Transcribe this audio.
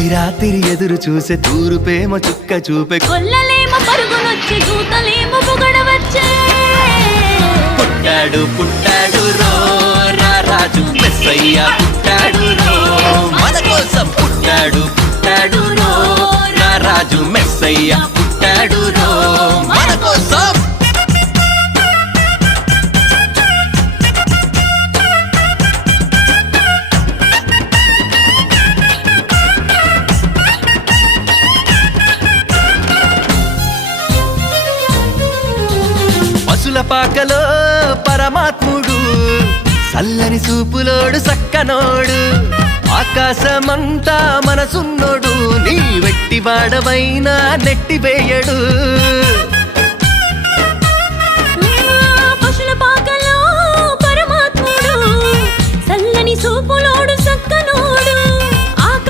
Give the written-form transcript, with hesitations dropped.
తొలి రాత్రి ఎదురు చూసే తూరుపేమ చుక్క చూపే కొల్లలేమ పరుగునొచ్చి దూతలేమ పొగడవచ్చే పుట్టాడు పుట్టాడు రో రా రాజు మెస్సయ్య పుట్టాడు రో మన కోసం పుట్టాడు పుట్టాడు రో రా రాజు మెస్సయ్య పుట్టాడు రో మన కోసం పశుల పాకలో పరమాత్ముడు చల్లని చూపులోడు సక్కనోడు ఆకాశమంతా మనసున్నోడు నీ వెట్టివాడవైనా నెట్టివేయడు